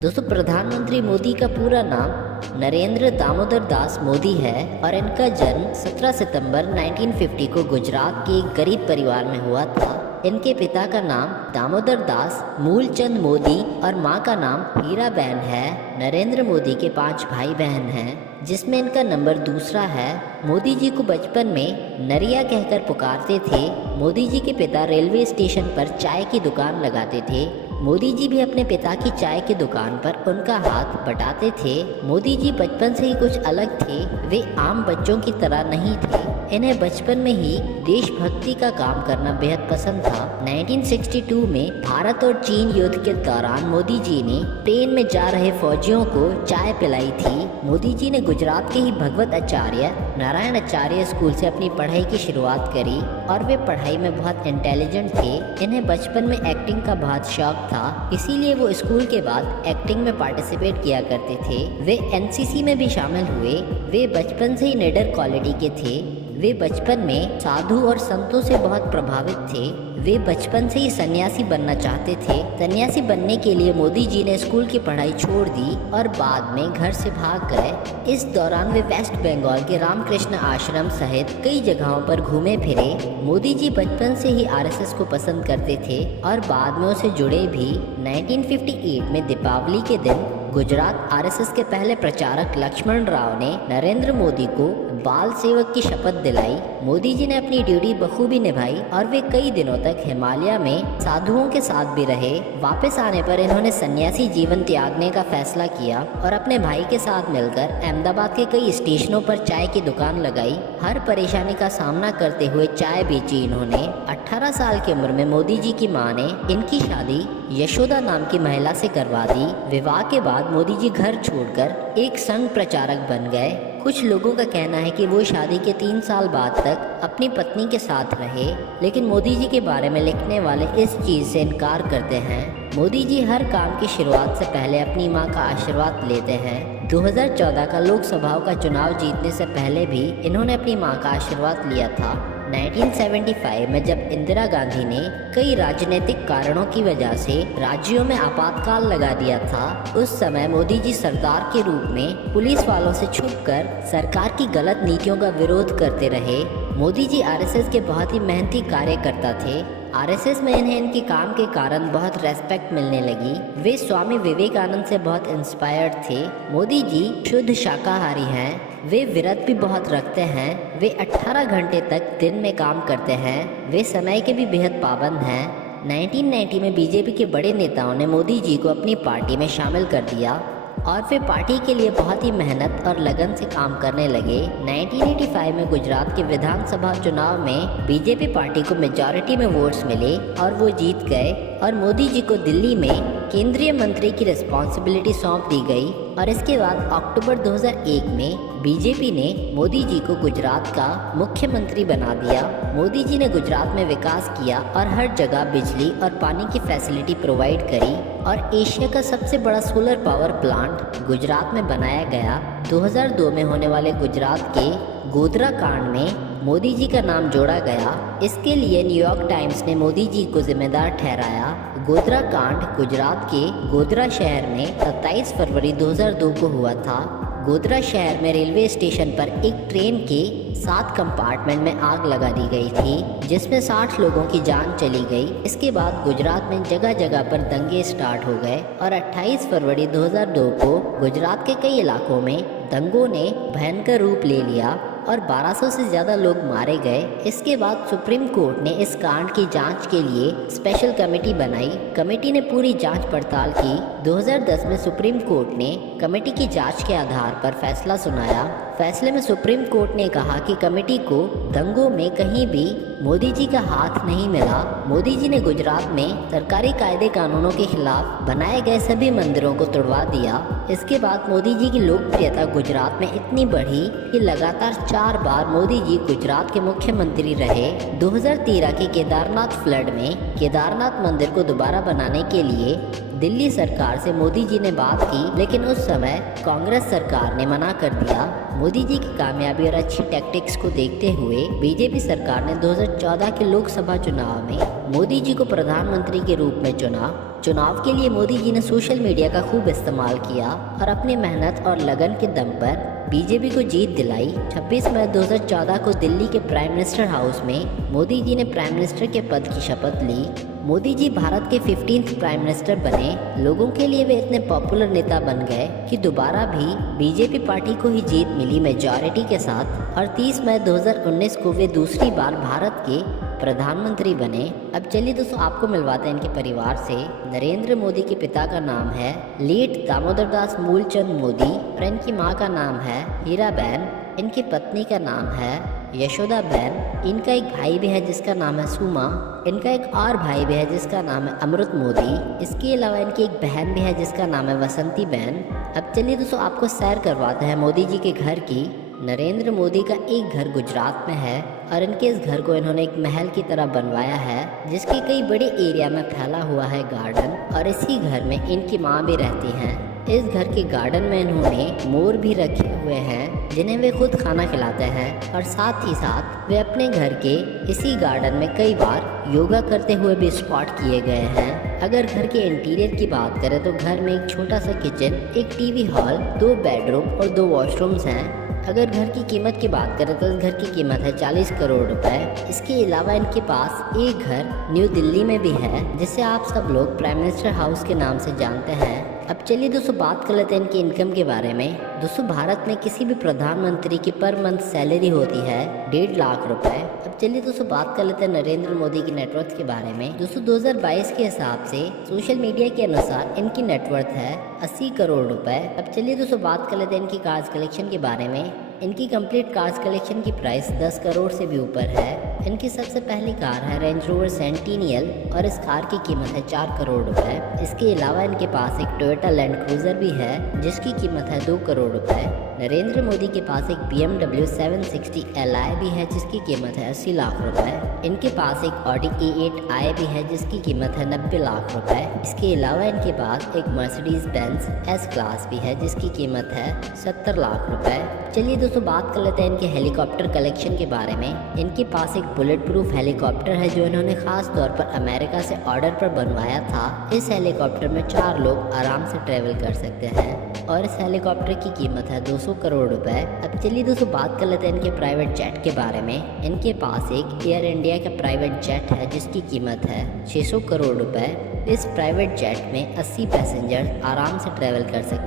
दोस्तों, प्रधानमंत्री मोदी का पूरा नाम नरेंद्र दामोदर दास मोदी है और इनका जन्म 17 सितंबर 1950 को गुजरात के एक गरीब परिवार में हुआ था। इनके पिता का नाम दामोदर दास मूलचंद मोदी और मां का नाम हीराबेन है। नरेंद्र मोदी के 5 भाई बहन हैं, जिसमें इनका नंबर दूसरा है। मोदी जी को बचपन में नरिया कहकर पुकारते थे। मोदी जी के पिता रेलवे स्टेशन पर चाय की दुकान लगाते थे। मोदी जी भी अपने पिता की चाय की दुकान पर उनका हाथ बटाते थे। मोदी जी बचपन से ही कुछ अलग थे। वे आम बच्चों की तरह नहीं थे। इन्हें बचपन में ही देशभक्ति का काम करना बेहद पसंद था। 1962 में भारत और चीन युद्ध के दौरान मोदी जी ने ट्रेन में जा रहे फौजियों को चाय पिलाई थी। मोदी जी ने गुजरात के ही भगवत आचार्य नारायण आचार्य स्कूल से अपनी पढ़ाई की शुरुआत करी और वे पढ़ाई में बहुत इंटेलिजेंट थे। इन्हें बचपन में एक्टिंग का बहुत शौक था, इसीलिए वो स्कूल के बाद एक्टिंग में पार्टिसिपेट किया करते थे। वे एनसीसी में भी शामिल हुए। वे बचपन से ही निडर क्वालिटी के थे। वे बचपन में साधु और संतों से बहुत प्रभावित थे। वे बचपन से ही सन्यासी बनना चाहते थे। सन्यासी बनने के लिए मोदी जी ने स्कूल की पढ़ाई छोड़ दी और बाद में घर से भाग गए। इस दौरान वे वेस्ट बंगाल के रामकृष्ण आश्रम सहित कई जगहों पर घूमे फिरे। मोदी जी बचपन से ही आरएसएस को पसंद करते थे और बाद में उसे जुड़े भी। 1958 में दीपावली के दिन गुजरात आरएसएस के पहले प्रचारक लक्ष्मण राव ने नरेंद्र मोदी को बाल सेवक की शपथ दिलाई। मोदी जी ने अपनी ड्यूटी बखूबी निभाई और वे कई दिनों तक हिमालय में साधुओं के साथ भी रहे। वापस आने पर इन्होंने सन्यासी जीवन त्यागने का फैसला किया और अपने भाई के साथ मिलकर अहमदाबाद के कई स्टेशनों पर चाय की दुकान लगाई। हर परेशानी का सामना करते हुए चाय बेची इन्होंने। 18 साल की उम्र में मोदी जी की मां ने इनकी शादी यशोदा नाम की महिला से करवा दी। विवाह के बाद मोदी जी घर छोड़कर एक संघ प्रचारक बन गए। कुछ लोगों का कहना है कि वो शादी के 3 साल बाद तक अपनी पत्नी के साथ रहे, लेकिन मोदी जी के बारे में लिखने वाले इस चीज़ से इनकार करते हैं। मोदी जी हर काम की शुरुआत से पहले अपनी मां का आशीर्वाद लेते हैं। 2014 का लोकसभा का चुनाव जीतने से पहले भी इन्होंने अपनी मां का आशीर्वाद लिया था। 1975 में जब इंदिरा गांधी ने कई राजनीतिक कारणों की वजह से राज्यों में आपातकाल लगा दिया था, उस समय मोदी जी सरदार के रूप में पुलिस वालों से छुपकर सरकार की गलत नीतियों का विरोध करते रहे। मोदी जी आरएसएस के बहुत ही मेहनती कार्यकर्ता थे। आरएसएस में इन्हें इनके काम के कारण बहुत रेस्पेक्ट मिलने लगी। वे स्वामी विवेकानंद से बहुत इंस्पायर्ड थे। मोदी जी शुद्ध शाकाहारी हैं। वे व्रत भी बहुत रखते हैं। वे 18 घंटे तक दिन में काम करते हैं। वे समय के भी बेहद पाबंद हैं। 1990 में बीजेपी के बड़े नेताओं ने मोदी जी को अपनी पार्टी में शामिल कर दिया और वे पार्टी के लिए बहुत ही मेहनत और लगन से काम करने लगे। 1985 में गुजरात के विधानसभा चुनाव में बीजेपी पार्टी को मेजॉरिटी में वोट्स मिले और वो जीत गए और मोदी जी को दिल्ली में केंद्रीय मंत्री की रिस्पॉन्सिबिलिटी सौंप दी गई। और इसके बाद अक्टूबर 2001 में बीजेपी ने मोदी जी को गुजरात का मुख्यमंत्री बना दिया। मोदी जी ने गुजरात में विकास किया और हर जगह बिजली और पानी की फैसिलिटी प्रोवाइड करी और एशिया का सबसे बड़ा सोलर पावर प्लांट गुजरात में बनाया गया। 2002 में होने वाले गुजरात के गोधरा कांड में मोदी जी का नाम जोड़ा गया। इसके लिए न्यूयॉर्क टाइम्स ने मोदी जी को जिम्मेदार ठहराया। गोधरा कांड गुजरात के गोधरा शहर में 27 फरवरी 2002 को हुआ था। गोधरा शहर में रेलवे स्टेशन पर एक ट्रेन के 7 कंपार्टमेंट में आग लगा दी गई थी, जिसमें 60 लोगों की जान चली गई। इसके बाद गुजरात में जगह जगह पर दंगे स्टार्ट हो गए और 28 फरवरी 2002 को गुजरात के कई इलाकों में दंगों ने भयंकर रूप ले लिया और 1200 से ज़्यादा लोग मारे गए। इसके बाद सुप्रीम कोर्ट ने इस कांड की जांच के लिए स्पेशल कमेटी बनाई। कमेटी ने पूरी जांच पड़ताल की। 2010 में सुप्रीम कोर्ट ने कमेटी की जांच के आधार पर फैसला सुनाया। फैसले में सुप्रीम कोर्ट ने कहा कि कमेटी को दंगों में कहीं भी मोदी जी का हाथ नहीं मिला। मोदी जी ने गुजरात में सरकारी कायदे कानूनों के खिलाफ बनाए गए सभी मंदिरों को तोड़वा दिया। इसके बाद मोदी जी की लोकप्रियता गुजरात में इतनी बढ़ी कि लगातार 4 बार मोदी जी गुजरात के मुख्यमंत्री रहे। 2013 के केदारनाथ फ्लड में केदारनाथ मंदिर को दोबारा बनाने के लिए दिल्ली सरकार से मोदी जी ने बात की, लेकिन उस समय कांग्रेस सरकार ने मना कर दिया। मोदी जी की कामयाबी और अच्छी टैक्टिक्स को देखते हुए बीजेपी सरकार ने 2014 के लोकसभा चुनाव में मोदी जी को प्रधानमंत्री के रूप में चुना चुनाव के लिए मोदी जी ने सोशल मीडिया का खूब इस्तेमाल किया और अपनी मेहनत और लगन के दम पर बीजेपी को जीत दिलाई। 26 मई 2014 को दिल्ली के प्राइम मिनिस्टर हाउस में मोदी जी ने प्राइम मिनिस्टर के पद की शपथ ली। मोदी जी भारत के 15th प्राइम मिनिस्टर बने। लोगों के लिए वे इतने पॉपुलर नेता बन गए कि दोबारा भी बीजेपी पार्टी को ही जीत मिली मेजॉरिटी के साथ, और 30 मई 2019 को वे दूसरी बार भारत के प्रधानमंत्री बने। अब चलिए दोस्तों आपको मिलवाते हैं इनके परिवार से। नरेंद्र मोदी के पिता का नाम है लेट दामोदर दास मूलचंद मोदी और इनकी मां का नाम है हीराबेन। इनकी पत्नी का नाम है यशोदाबेन। इनका एक भाई भी है जिसका नाम है सुमा। इनका एक और भाई भी है जिसका नाम है अमृत मोदी। इसके अलावा इनकी एक बहन भी है जिसका नाम है वसंती बेन। अब चलिए दोस्तों आपको सैर करवाते हैं मोदी जी के घर की। नरेंद्र मोदी का एक घर गुजरात में है और इनके इस घर को इन्होंने एक महल की तरह बनवाया है, जिसके कई बड़े एरिया में फैला हुआ है गार्डन, और इसी घर में इनकी माँ भी रहती हैं। इस घर के गार्डन में इन्होंने मोर भी रखे हुए हैं जिन्हें वे खुद खाना खिलाते हैं, और साथ ही साथ वे अपने घर के इसी गार्डन में कई बार योगा करते हुए भी स्पॉट किए गए हैं। अगर घर के इंटीरियर की बात करें तो घर में एक छोटा सा किचन, एक टीवी हॉल, 2 बेडरूम और 2 वॉशरूम्स हैं। अगर घर की कीमत की बात करें तो इस घर की कीमत है 40 करोड़ रुपए। इसके अलावा इनके पास एक घर न्यू दिल्ली में भी है जिसे आप सब लोग प्राइम मिनिस्टर हाउस के नाम से जानते हैं। अब चलिए दोस्तों बात कर लेते हैं इनकी इनकम के बारे में। दोस्तों भारत में किसी भी प्रधानमंत्री की पर मंथ सैलरी होती है 1.5 लाख रुपए। अब चलिए दोस्तों बात कर लेते हैं नरेंद्र मोदी की नेटवर्थ के बारे में। दोस्तों 2022 के हिसाब से सोशल मीडिया के अनुसार इनकी नेटवर्थ है 80 करोड़ रुपए। अब चलिए दोस्तों बात कर लेते हैं इनकी कार्स कलेक्शन के बारे में। इनकी कंप्लीट कार्स कलेक्शन की प्राइस 10 करोड़ से भी ऊपर है। इनकी सबसे पहली कार है रेंज रोवर सेंटिनियल और इस कार की कीमत है 4 करोड़ रुपए। इसके अलावा इनके पास एक टोयोटा लैंड क्रूजर भी है जिसकी कीमत है 2 करोड़ रुपए। नरेंद्र मोदी के पास एक BMW 760 Li भी है जिसकी कीमत है 80 लाख रुपए। इनके पास एक Audi A8i भी है जिसकी कीमत है 90 लाख रुपए। इसके अलावा इनके पास एक मर्सिडीज बेंज S क्लास भी है जिसकी कीमत है 70 लाख रुपए। चलिए दोस्तों बात कर लेते हैं इनके हेलीकॉप्टर कलेक्शन के बारे में। इनके पास एक बुलेट प्रूफ हेलीकॉप्टर है जो इन्होंने खास तौर पर अमेरिका से ऑर्डर पर बनवाया था। इस हेलीकॉप्टर में 4 लोग आराम से ट्रेवल कर सकते हैं और इस हेलीकॉप्टर की कीमत है 200 करोड़ रुपए। अब चलिए दोस्तों बात कर लेते हैं इनके प्राइवेट जेट के बारे में। इनके पास एक एयर इंडिया का प्राइवेट जेट है जिसकी कीमत है 600 करोड़ रुपए। इस प्राइवेट जेट में 80 पैसेंजर आराम से ट्रेवल कर सकते हैं।